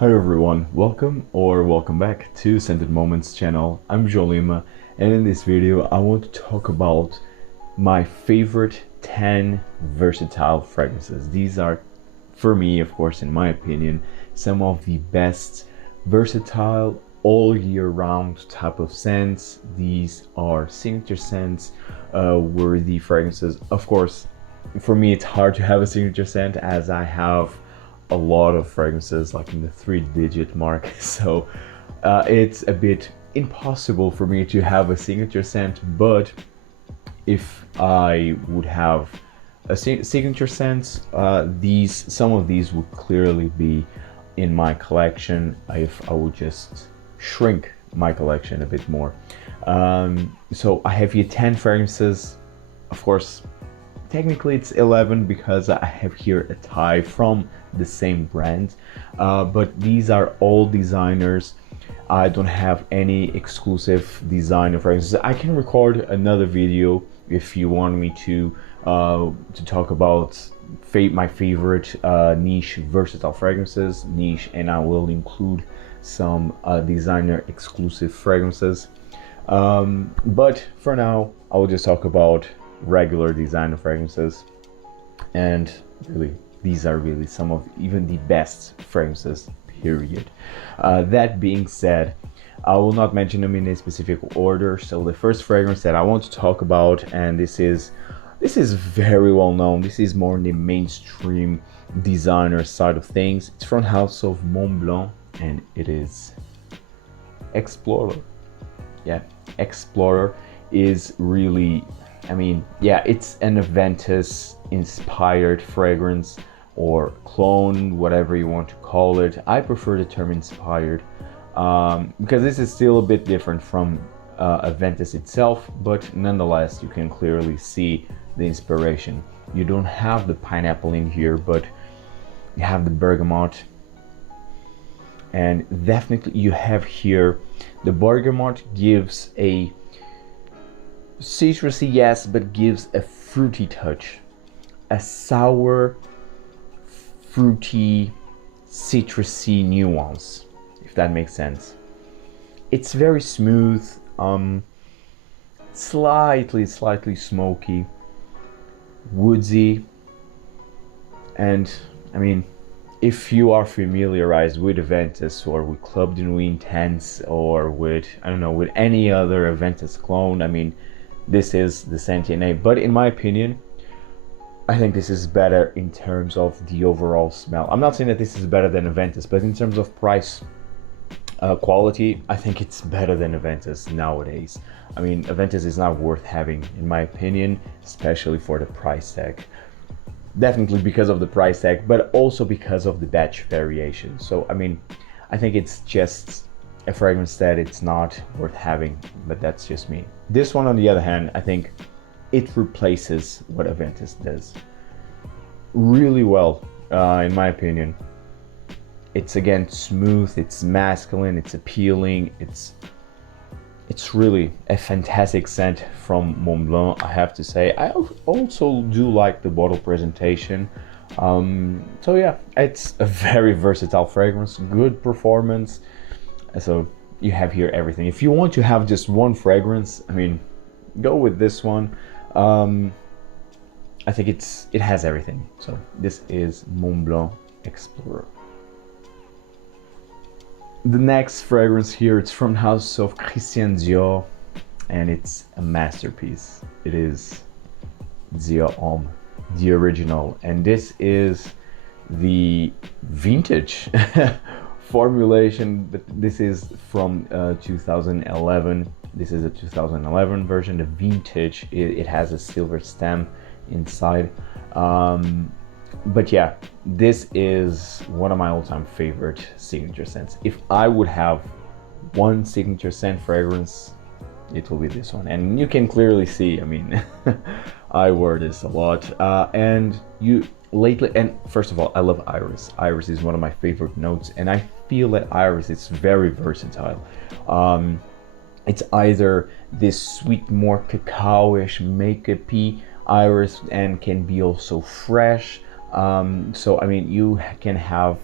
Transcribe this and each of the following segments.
Hi everyone, welcome back to Scented Moments channel. I'm JOUR, and in this video I want to talk about my favorite 10 versatile fragrances. These are, for me, of course, in my opinion, some of the best versatile all year round type of scents. These are signature scents, worthy fragrances. Of course, for me it's hard to have a signature scent as I have a lot of fragrances like in the 3-digit mark, so it's a bit impossible for me to have a signature scent. But if I would have a signature scent, some of these would clearly be in my collection if I would just shrink my collection a bit more. So I have here 10 fragrances. Of course, technically it's 11 because I have here a tie from the same brand, but these are all designers. I don't have any exclusive designer fragrances. I can record another video if you want me to talk about my favorite niche versatile fragrances, and I will include some designer exclusive fragrances. But for now, I will just talk about regular designer fragrances, and really these are really some of even the best fragrances, period. That being said, I will not mention them in a specific order. So the first fragrance that I want to talk about, and this is very well known, this is more in the mainstream designer side of things. It's from house of Montblanc, and it is Explorer. Yeah, Explorer is really, I mean, yeah, it's an Aventus inspired fragrance or clone, whatever you want to call it. I prefer the term inspired because this is still a bit different from Aventus itself, but nonetheless you can clearly see the inspiration. You don't have the pineapple in here, but you have the bergamot, and definitely you have here the bergamot gives a citrusy, yes, but gives a fruity touch, a sour, fruity, citrusy nuance, if that makes sense. It's very smooth, slightly smoky, woodsy, and I mean, if you are familiarized with Aventus or with Club de Nuit Intense or with, I don't know, with any other Aventus clone, I mean, this is the Sentier. But in my opinion, I think this is better in terms of the overall smell. I'm not saying that this is better than Aventus, but in terms of price quality, I think it's better than Aventus nowadays. I mean, Aventus is not worth having, in my opinion, especially for the price tag. Definitely because of the price tag, but also because of the batch variation. So, I mean, I think it's just a fragrance that it's not worth having, but that's just me. This one, on the other hand, I think it replaces what Aventus does really well, in my opinion. It's again smooth, it's masculine, it's appealing, it's really a fantastic scent from Montblanc, I have to say. I also do like the bottle presentation. So yeah, it's a very versatile fragrance, good performance. So you have here everything. If you want to have just one fragrance, I mean, go with this one. I think it has everything. So this is Montblanc Explorer. The next fragrance here, it's from house of Christian Dior, and it's a masterpiece. It is Dior Homme, the original, and this is the vintage formulation, but this is from 2011. This is a 2011 version. The vintage, it has a silver stem inside, but yeah, this is one of my all-time favorite signature scents. If I would have one signature scent fragrance, it will be this one. And you can clearly see, I mean, I wear this a lot, and lately, and first of all, I love iris. Iris is one of my favorite notes, and I feel that iris is very versatile. It's either this sweet, more cacao-ish, makeup-y iris, and can be also fresh. So I mean, you can have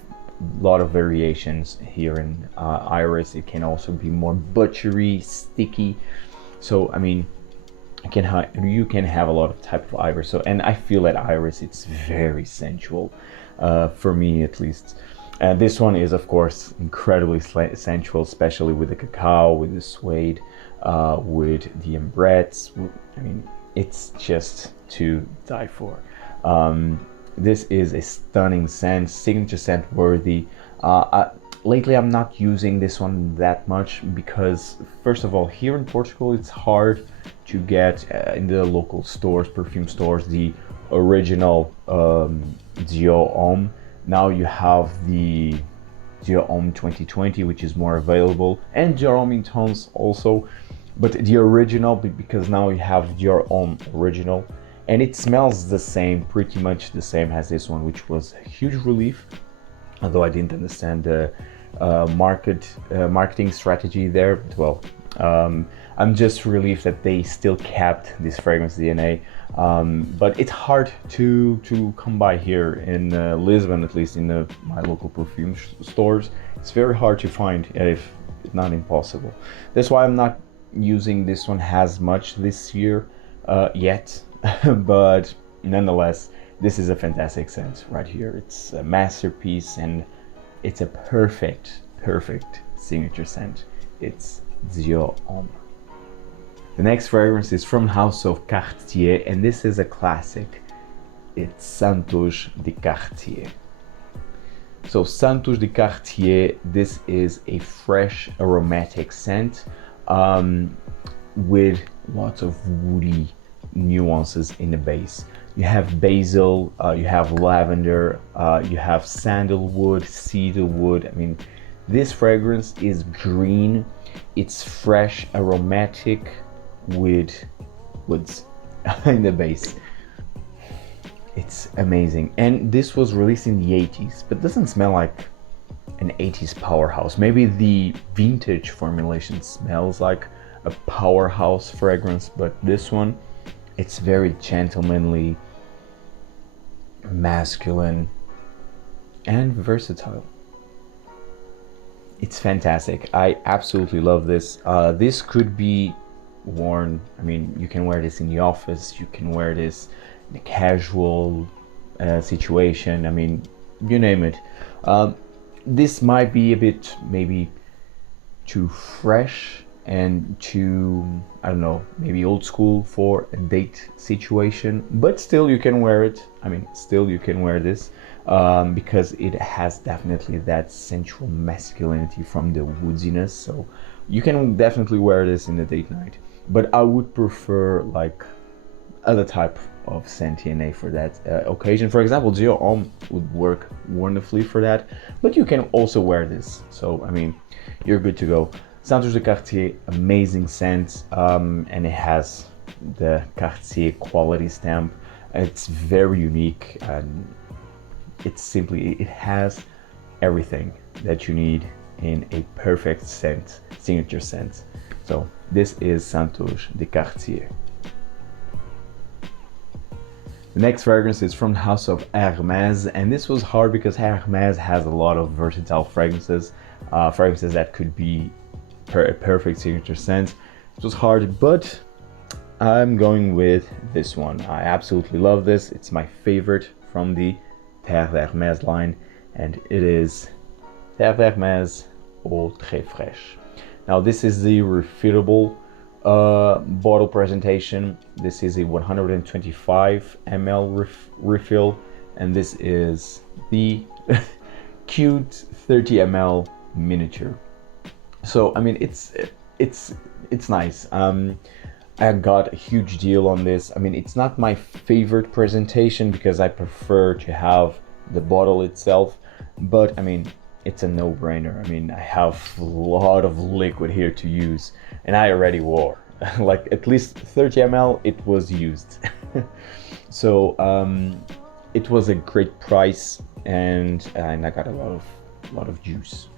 lot of variations here in Iris. It can also be more butchery, sticky. So I mean, you can have a lot of type of Iris. So, and I feel that Iris, it's very sensual, for me at least. And this one is of course incredibly sensual, especially with the cacao, with the suede, with the ambrette. I mean, it's just to die for. This is a stunning scent, signature scent worthy. Lately I'm not using this one that much because, first of all, here in Portugal it's hard to get in the local stores, perfume stores, the original DIOR HOMME. Now you have the DIOR HOMME 2020, which is more available, and DIOR HOMME in tones also, but the original, because now you have DIOR HOMME original, and it smells the same, pretty much the same as this one, which was a huge relief, although I didn't understand the marketing strategy there. But well, I'm just relieved that they still kept this fragrance DNA, but it's hard to come by here in Lisbon, at least in my local perfume stores. It's very hard to find, if not impossible. That's why I'm not using this one as much this year yet. But nonetheless, this is a fantastic scent right here. It's a masterpiece, and it's a perfect signature scent. It's DIOR HOMME. The next fragrance is from House of Cartier, and this is a classic. It's SANTOS de Cartier. So SANTOS de Cartier, this is a fresh aromatic scent with lots of woody nuances in the base. You have basil, you have lavender, you have sandalwood, cedarwood. I mean, this fragrance is green, it's fresh, aromatic with woods in the base. It's amazing. And this was released in the 80s, but doesn't smell like an 80s powerhouse. Maybe the vintage formulation smells like a powerhouse fragrance, but this one, it's very gentlemanly, masculine, and versatile. It's fantastic. I absolutely love this. This could be worn, I mean, you can wear this in the office, you can wear this in a casual situation, I mean, you name it. This might be a bit maybe too fresh and too, I don't know, maybe old school for a date situation, but still you can wear it. I mean, still you can wear this because it has definitely that sensual masculinity from the woodiness, so you can definitely wear this in the date night. But I would prefer like other type of scent DNA for that occasion. For example, DIOR HOMME would work wonderfully for that, but you can also wear this, so I mean, you're good to go. SANTOS de Cartier, amazing scent, and it has the Cartier quality stamp. It's very unique, and it's simply, it has everything that you need in a perfect scent, signature scent. So this is SANTOS de Cartier. The next fragrance is from the House of Hermès, and this was hard because Hermès has a lot of versatile fragrances, fragrances that could be a perfect signature scent. It was hard, but I'm going with this one. I absolutely love this. It's my favorite from the Terre d'Hermès line, and it is Terre d'Hermès Eau Très Fraîche. Now this is the refillable bottle presentation. This is a 125 ml refill, and this is the cute 30 ml miniature. So I mean, it's nice. I got a huge deal on this. I mean, it's not my favorite presentation because I prefer to have the bottle itself, but I mean, it's a no-brainer. I mean, I have a lot of liquid here to use, and I already wore like at least 30 ml. It was used. So it was a great price, and I got a lot of juice.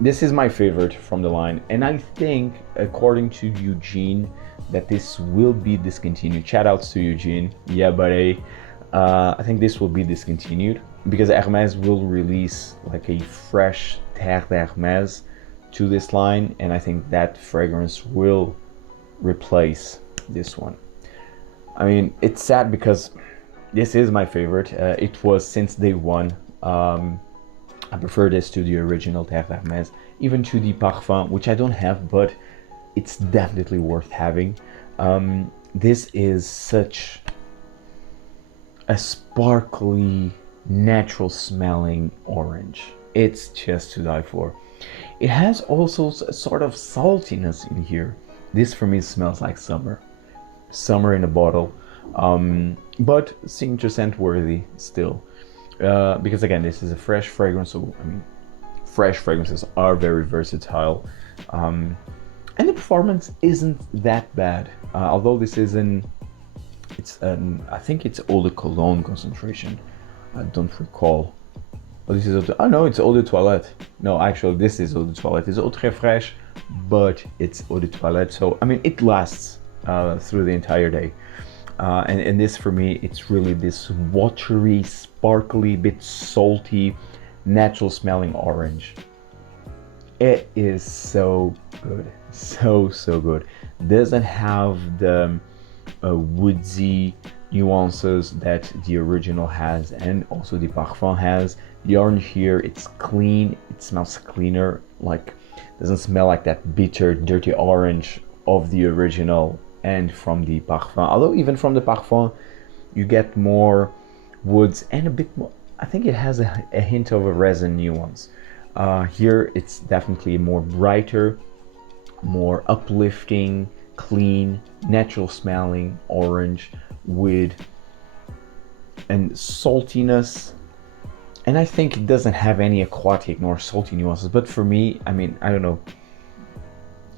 This is my favorite from the line, and I think, according to Eugene, that this will be discontinued. Shout outs to Eugene. Yeah, but I think this will be discontinued. because Hermes will release like a fresh Terre d'Hermes to this line, and I think that fragrance will replace this one. I mean, it's sad because this is my favorite. It was since day one. I prefer this to the original Terre d'Hermes, even to the Parfum, which I don't have, but it's definitely worth having. This is such a sparkly, natural smelling orange. It's just to die for. It has also a sort of saltiness in here. This for me smells like summer. Summer in a bottle, but signature scent worthy still. Because again, this is a fresh fragrance, so I mean, fresh fragrances are very versatile. And the performance isn't that bad, although this is I think it's eau de cologne concentration. I don't recall. Oh, this is no, it's eau de toilette. No, actually, this is eau de toilette. It's eau très fraîche, but it's eau de toilette. So I mean, it lasts through the entire day. And this for me, it's really this watery, sparkly, bit salty, natural smelling orange. It is so good, so good. Doesn't have the woodsy nuances that the original has, and also the Parfum has. The orange here, it's clean, it smells cleaner, like doesn't smell like that bitter, dirty orange of the original and from the Parfum. Although even from the Parfum, you get more woods and a bit more, I think it has a hint of a resin nuance. Here it's definitely more brighter, more uplifting, clean, natural smelling orange with and saltiness. And I think it doesn't have any aquatic nor salty nuances, but for me, I mean, I don't know,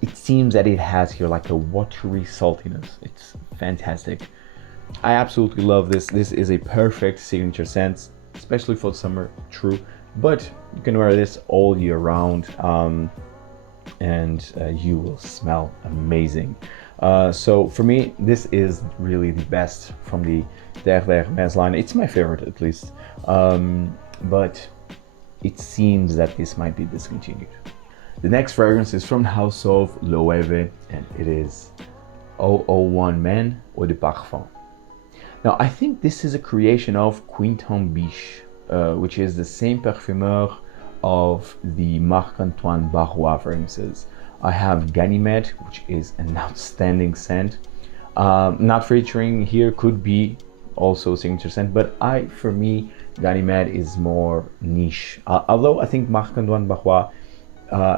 it seems that it has here like a watery saltiness. It's fantastic. I absolutely love this. This is a perfect signature scent, especially for summer, true, but you can wear this all year round, and you will smell amazing. So for me, this is really the best from the Terre d'Hermes line. It's my favorite, at least, but it seems that this might be discontinued. The next fragrance is from the house of LOEWE, and it is 001 Men Eau de Parfum. Now, I think this is a creation of Quinton Biche, which is the same parfumeur of the Marc-Antoine Barrois fragrances. I have Ganymede, which is an outstanding scent. Not featuring here, could be also signature scent, but for me, Ganymede is more niche. Although I think Marc-Antoine Barrois,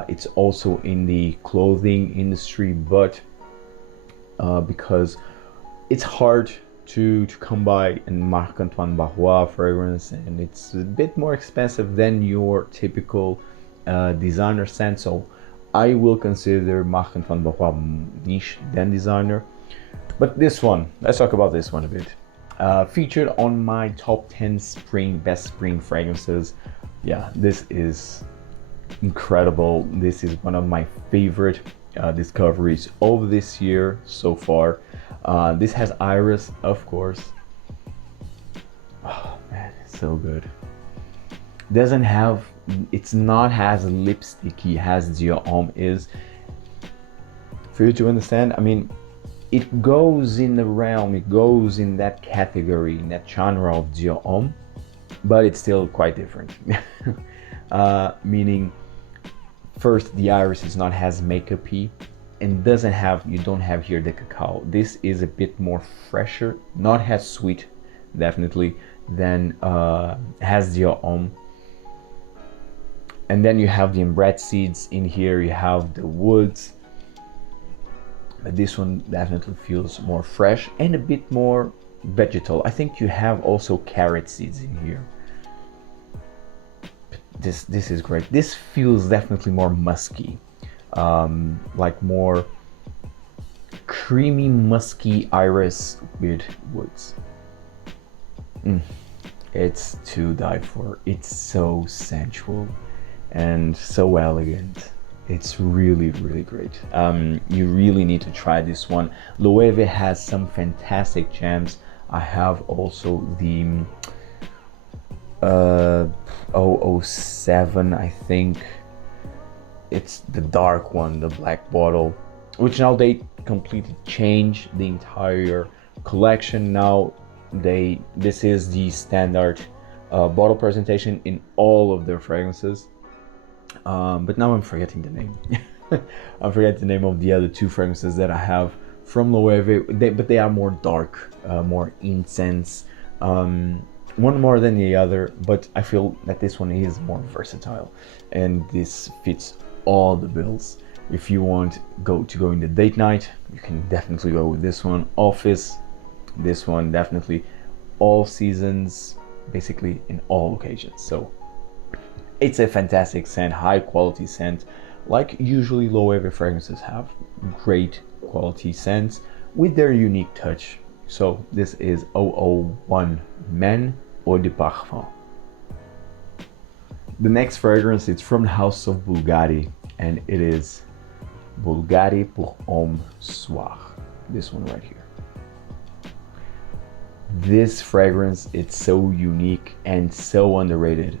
it's also in the clothing industry, but because it's hard to come by a Marc-Antoine Barrois fragrance, and it's a bit more expensive than your typical designer scent, so I will consider Marc-Antoine Barrois niche than designer. But this one, let's talk about this one a bit. Featured on my top 10 best spring fragrances. Yeah, this is incredible. This is one of my favorite discoveries of this year so far. This has iris, of course. Oh man, it's so good. Doesn't have, it's not as lipsticky as DIOR HOMME is. For you to understand, I mean, it goes in the realm, it goes in that category, in that genre of DIOR HOMME, but it's still quite different. Meaning, first, the iris is not as makeup-y, and you don't have here the cacao. This is a bit more fresher, not as sweet, definitely, than has DIOR HOMME. And then you have the embred seeds in here, you have the woods. But this one definitely feels more fresh and a bit more vegetal. I think you have also carrot seeds in here. This is great. This feels definitely more musky, like more creamy musky iris with woods. It's to die for. It's so sensual and so elegant. It's really great. You really need to try this one. LOEWE has some fantastic gems. I have also the 007, I think. It's the dark one, the black bottle, which now they completely changed the entire collection. Now this is the standard bottle presentation in all of their fragrances. But now I'm forgetting the name. I forget the name of the other two fragrances that I have from LOEWE, but they are more dark, more incense, one more than the other, but I feel that this one is more versatile, and this fits all the bills. If you want to go in the date night, you can definitely go with this one. Office, this one, definitely all seasons, basically in all occasions. So it's a fantastic scent, high quality scent, like usually LOEWE fragrances have. Great quality scents with their unique touch. So this is 001 Men Eau de Parfum. The next fragrance is from the house of BVLGARI, and it is BVLGARI pour Homme SOIR. This one right here. This fragrance, it's so unique and so underrated.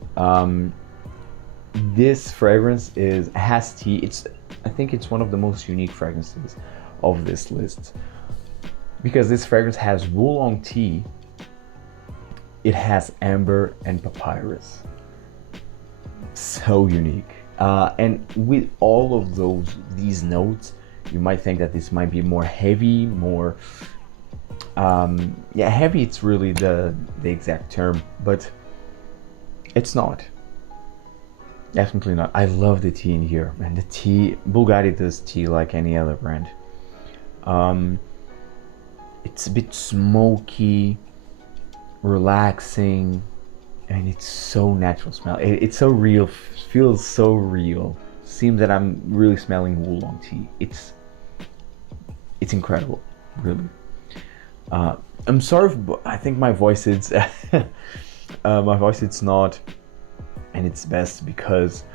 This fragrance has tea. I think it's one of the most unique fragrances of this list, because this fragrance has oolong tea, it has amber and papyrus. So unique. And with all of these notes, you might think that this might be more heavy, more yeah, heavy, it's really the exact term, but it's not. Definitely not. I love the tea in here, and the tea, BVLGARI does tea like any other brand. It's a bit smoky, relaxing, and it's so natural smell. It's so real, feels so real. Seems that I'm really smelling oolong tea. It's incredible, really. I'm sorry, but I think my voice is it's not in its best, because,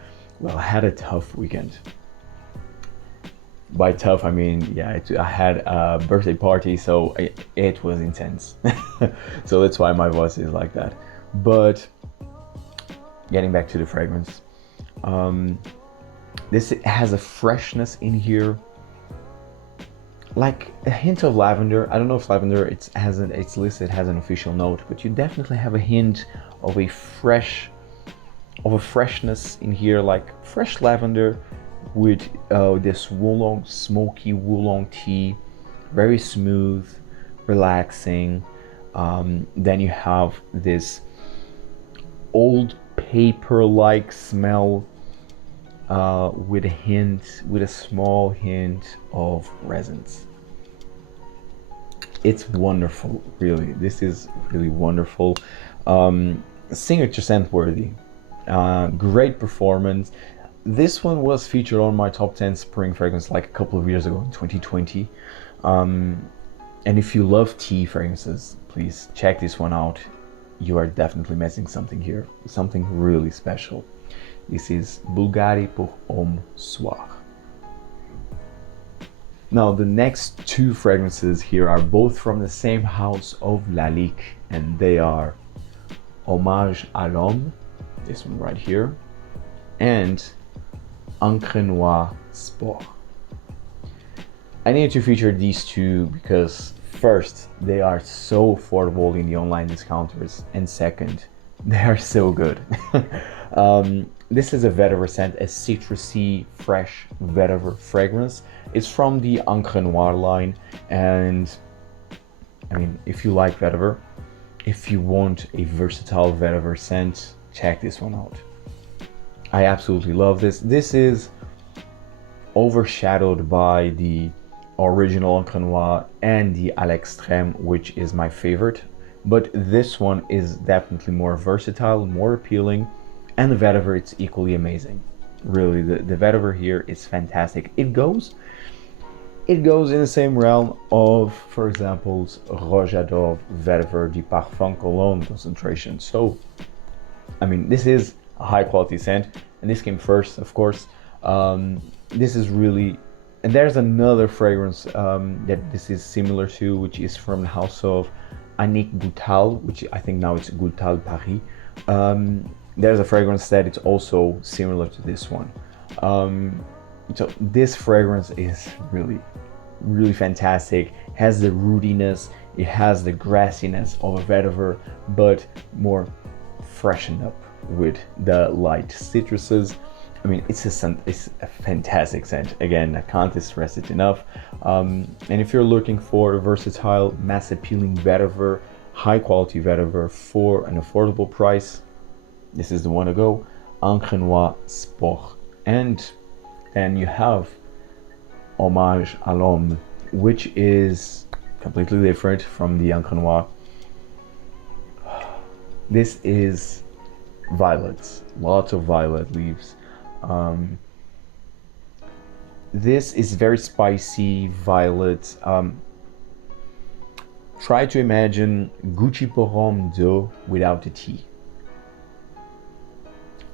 well, I had a tough weekend. By tough, I mean, yeah, I had a birthday party, so it was intense. So that's why my voice is like that. But getting back to the fragrance, this has a freshness in here, like a hint of lavender. I don't know if lavender it's listed has an official note, but you definitely have a hint of a freshness in here, like fresh lavender with this smoky oolong tea, very smooth, relaxing. Then you have this old paper-like smell with a small hint of resins. It's wonderful, really. This is really wonderful. Signature scent worthy. Great performance. This one was featured on my top 10 spring fragrance like a couple of years ago in 2020. And if you love tea fragrances, please check this one out. You are definitely missing something here, something really special. This is BVLGARI pour Homme SOIR. Now the next two fragrances here are both from the same house of Lalique, and they are Hommage à l'Homme, this one right here, and Encre Noire Sport. I need to feature these two because first, they are so affordable in the online discounters, and second, they are so good. This is a vetiver scent, a citrusy, fresh vetiver fragrance. It's from the Encre Noire line, and I mean, if you like vetiver, if you want a versatile vetiver scent, check this one out. I absolutely love this. This is overshadowed by the original Encre Noire and the à l'extrême, which is my favorite, but this one is definitely more versatile, more appealing, and the vetiver, it's equally amazing. Really, the vetiver here is fantastic. It goes in the same realm of, for example, Rouge Adore vetiver de Parfum Cologne concentration. So I mean, this is a high quality scent, and this came first, of course. This is really, and there's another fragrance that this is similar to, which is from the house of Annick Goutal, which I think now it's Goutal Paris. There's a fragrance that it's also similar to this one. So this fragrance is really fantastic. Has the rootiness, it has the grassiness of a vetiver, but more freshened up with the light citruses. I mean, it's a fantastic scent. Again, I can't stress it enough. And if you're looking for a versatile, mass appealing vetiver, high quality vetiver for an affordable price, this is the one to go. Encre Noire Sport. And then you have Hommage à l'Homme, which is completely different from the Encre Noire. This is violets, lots of violet leaves. This is very spicy violet. Try to imagine Gucci pour Homme d'eau without the tea,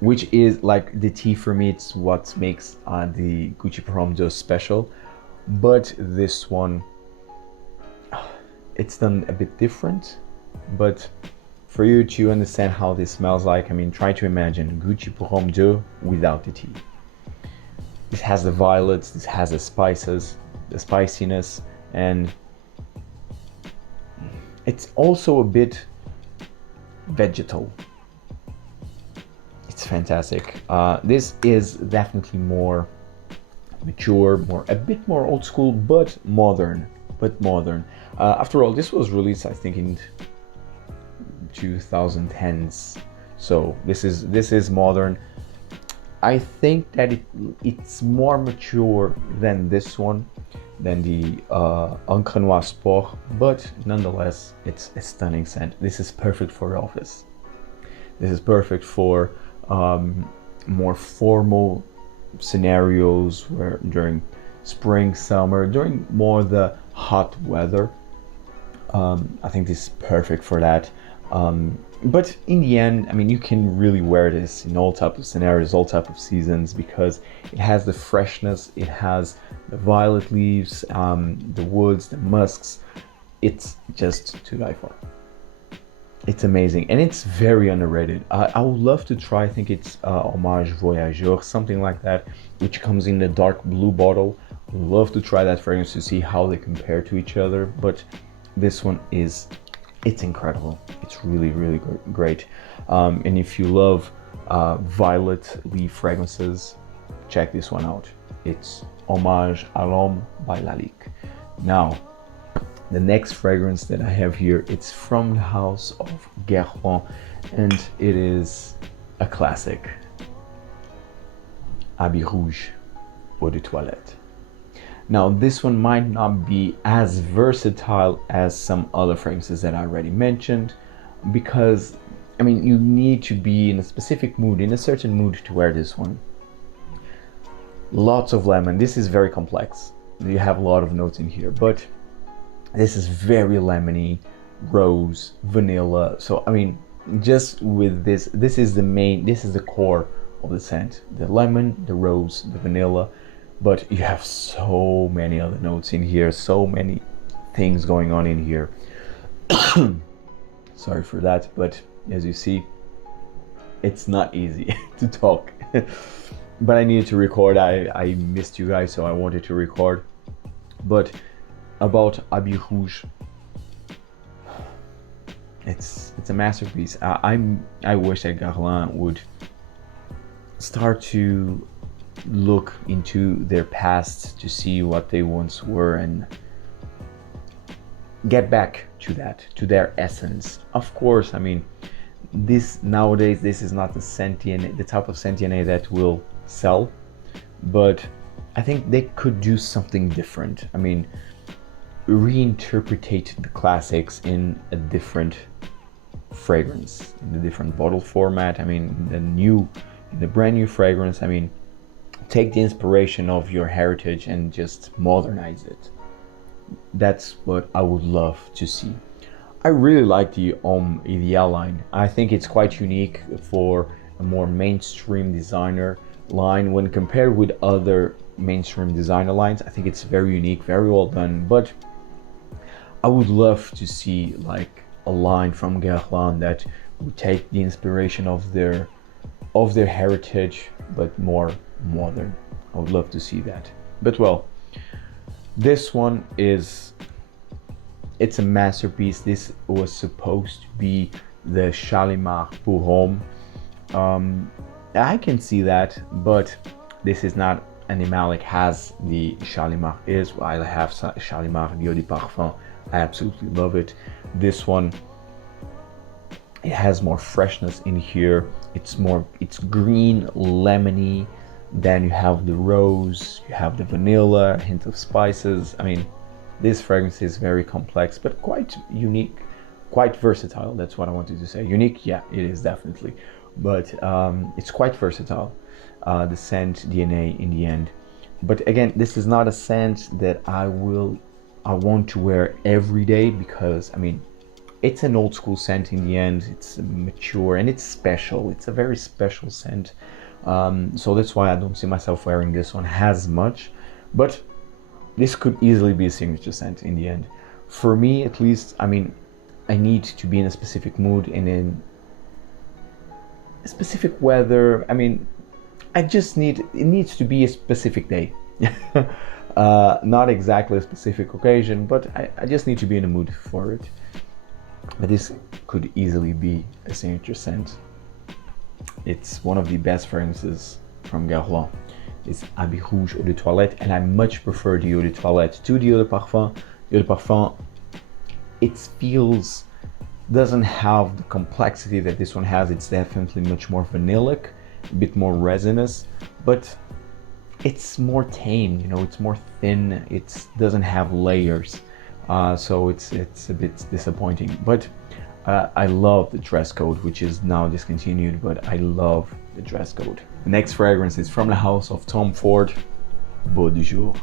which is like the tea for me. It's what makes the Gucci pour Homme d'eau special. But this one, it's done a bit different. But for you to understand how this smells like, I mean, try to imagine Gucci pour Homme d'eau without the tea. This has the violets, this has the spices, the spiciness, and it's also a bit vegetal. It's fantastic. This is definitely more mature, a bit more old school, but modern. After all, this was released, I think, in 2010s. So this is modern. I think that it's more mature than this one, than the Encre Noire Sport, but nonetheless, it's a stunning scent. This is perfect for office. This is perfect for more formal scenarios, where during spring, summer, during more the hot weather. I think this is perfect for that. But in the end, I mean, you can really wear this in all types of scenarios, all types of seasons, because it has the freshness, it has the violet leaves, the woods, the musks. It's just to die for. It's amazing, and it's very underrated. I would love to try, I think it's Hommage Voyageur, something like that, which comes in the dark blue bottle. I would love to try that fragrance to see how they compare to each other, but this one it's incredible. It's really great. And if you love violet leaf fragrances, check this one out. It's Hommage à l'Homme by Lalique. Now, the next fragrance that I have here, it's from the house of Guerlain, and it is a classic. Habit Rouge, Eau de Toilette. Now, this one might not be as versatile as some other fragrances that I already mentioned, because, I mean, you need to be in a specific mood, in a certain mood to wear this one. Lots of lemon. This is very complex. You have a lot of notes in here, but this is very lemony, rose, vanilla. So, I mean, just with this is the core of the scent. The lemon, the rose, the vanilla. But you have so many other notes in here, so many things going on in here. Sorry for that, but as you see, it's not easy to talk. But I needed to record. I missed you guys, so I wanted to record. But about Habit Rouge, it's a masterpiece. I wish that Guerlain would start to look into their past to see what they once were and get back to that, to their essence. Of course, I mean, nowadays this is not the type of Sentiene that will sell, but I think they could do something different. I mean, reinterpret the classics in a different fragrance, in a different bottle format. I mean, the brand new fragrance. I mean, take the inspiration of your heritage and just modernize it. That's what I would love to see. I really like the Homme Ideal line. I think it's quite unique for a more mainstream designer line when compared with other mainstream designer lines. I think it's very unique, very well done, but I would love to see like a line from Guerlain that we take the inspiration of their heritage, but more modern. I would love to see that. But well, this one is, it's a masterpiece. This was supposed to be the Shalimar pour Homme. I can see that, but this is not animalic as the Shalimar is. I have Shalimar Eau de Parfum. I absolutely love it. This one, it has more freshness in here. It's green, lemony. Then you have the rose, you have the vanilla, a hint of spices. I mean, this fragrance is very complex, but quite unique, quite versatile. That's what I wanted to say. Unique, yeah, it is definitely, but it's quite versatile. The scent DNA in the end. But again, this is not a scent that I want to wear every day, because I mean, it's an old school scent in the end. It's mature and it's special. It's a very special scent. So that's why I don't see myself wearing this one as much, but this could easily be a signature scent in the end. For me, at least, I mean, I need to be in a specific mood and in a specific weather. I mean, it needs to be a specific day. Not exactly a specific occasion, but I just need to be in a mood for it. But this could easily be a signature scent. It's one of the best fragrances from Guerlain. It's Habit Rouge Eau de Toilette, and I much prefer the Eau de Toilette to the Eau de Parfum. Eau de Parfum, it doesn't have the complexity that this one has. It's definitely much more vanillic, a bit more resinous, but it's more tame, you know, it's more thin, it doesn't have layers. So it's a bit disappointing, but I love the dress code, which is now discontinued, but I love the dress code. The next fragrance is from the house of Tom Ford, Beau de Jour.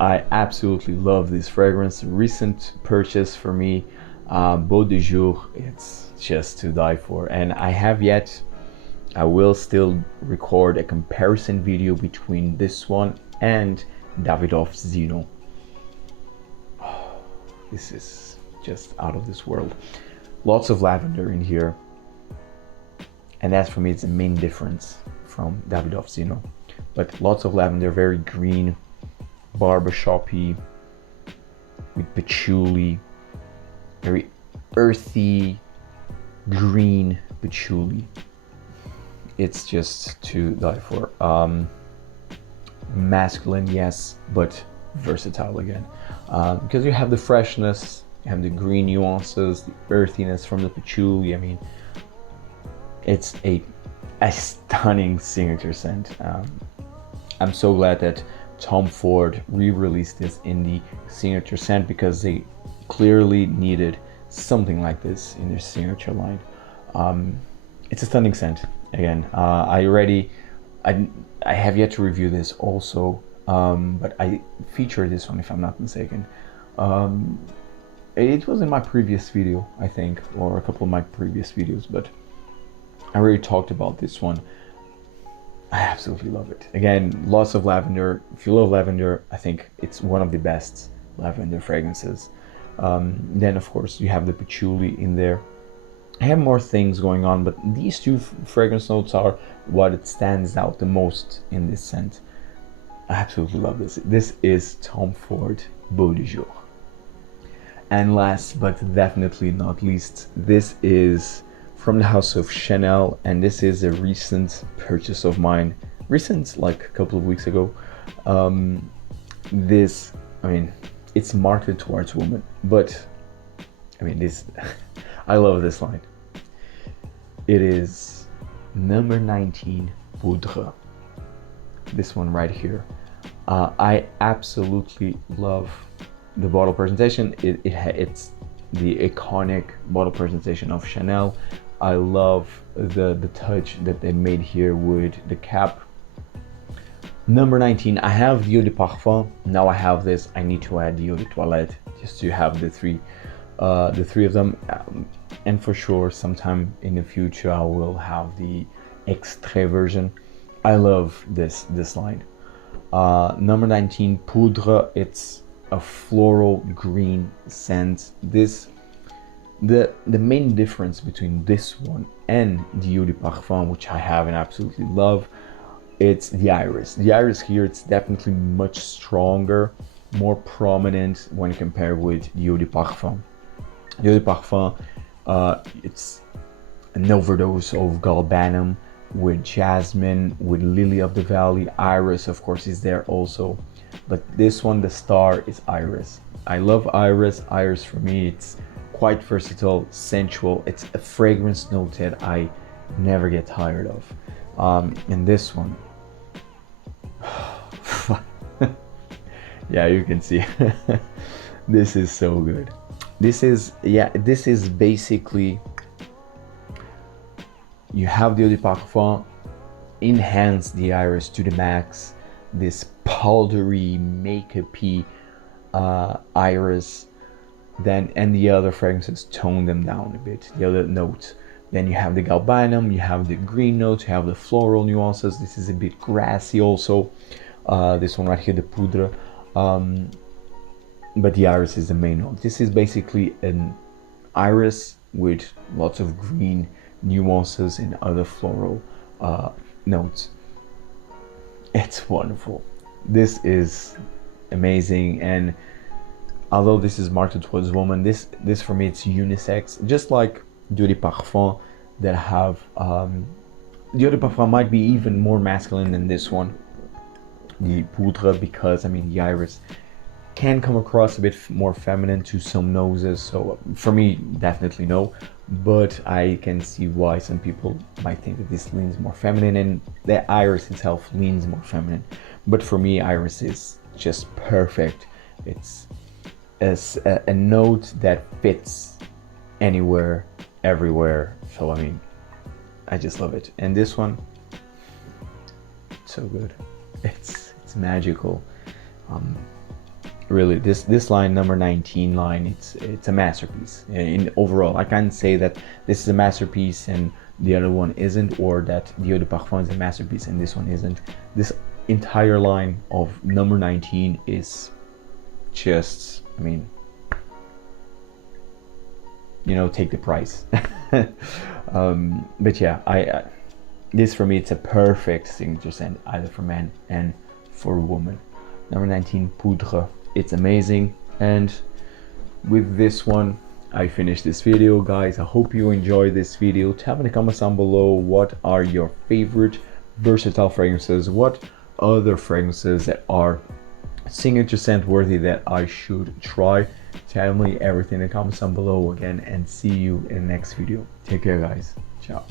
I absolutely love this fragrance. Recent purchase for me. Beau de Jour, it's just to die for, and I will still record a comparison video between this one and Davidoff Zino. This is just out of this world. Lots of lavender in here, and that for me is the main difference from Davidoff Zino. But lots of lavender, very green, barbershop-y, with patchouli, very earthy, green patchouli. It's just to die for. Masculine, yes, but versatile again. Because you have the freshness, you have the green nuances, the earthiness from the patchouli. I mean, it's a stunning signature scent. I'm so glad that Tom Ford re-released this in the signature scent, because they clearly needed something like this in their signature line. It's a stunning scent. Again, I have yet to review this also, but I featured this one, if I'm not mistaken. It was in my previous video, I think, or a couple of my previous videos, but I already talked about this one. I absolutely love it. Again, lots of lavender. If you love lavender, I think it's one of the best lavender fragrances. Then of course you have the patchouli in there. I have more things going on, but these two fragrance notes are what it stands out the most in this scent. I absolutely love this. This is Tom Ford Beau de Jour. And last but definitely not least, this is from the house of Chanel, and this is a recent purchase of mine. Recent, like a couple of weeks ago. This, I mean, it's marketed towards women, but I mean, this I love this line. It is number 19 Poudre. This one right here. I absolutely love the bottle presentation. It's the iconic bottle presentation of Chanel. I love the touch that they made here with the cap. Number 19, I have the Eau de Parfum. Now I have this. I need to add the Eau de Toilette just to have the three of them. And for sure, sometime in the future, I will have the extrait version. I love this line. Number 19, Poudre. It's a floral green scent. This The main difference between this one and the Eau de Parfum, which I have and absolutely love, it's the iris. The iris here, it's definitely much stronger, more prominent when compared with the Eau de Parfum. The Eau de Parfum, it's an overdose of galbanum with jasmine, with lily of the valley. Iris, of course, is there also, but this one, the star, is iris. I love iris. Iris for me, it's quite versatile, sensual. It's a fragrance note that I never get tired of. And this one, yeah, you can see this is so good. This is basically, you have the Eau de Parfum, enhance the iris to the max, this powdery, makeup-y iris, then, and the other fragrances tone them down a bit, the other notes. Then you have the galbanum, you have the green notes, you have the floral nuances. This is a bit grassy also. This one right here, the poudre. But the iris is the main note. This is basically an iris with lots of green nuances and other floral notes. It's wonderful. This is amazing, and although this is marketed towards women, this for me, it's unisex. Just like Eau de Parfum that have the Eau de Parfum might be even more masculine than this one, the poudre, because I mean the iris can come across a bit more feminine to some noses. So for me, definitely no, but I can see why some people might think that this leans more feminine, and the iris itself leans more feminine. But for me, iris is just perfect. It's a note that fits anywhere, everywhere. So I mean, I just love it. And this one, so good. It's magical. Really, this line, number 19 line, it's a masterpiece. In overall, I can't say that this is a masterpiece and the other one isn't, or that the Eau de Parfum is a masterpiece and this one isn't. This entire line of number 19 is just, I mean, you know, take the price. But yeah, I this for me, it's a perfect signature scent, either for men and for women. Number 19, Poudre. It's amazing. And with this one, I finished this video, guys. I hope you enjoyed this video. Tell me in the comments down below, what are your favorite versatile fragrances? What other fragrances that are signature scent worthy that I should try? Tell me everything in the comments down below again, and see you in the next video. Take care, guys. Ciao.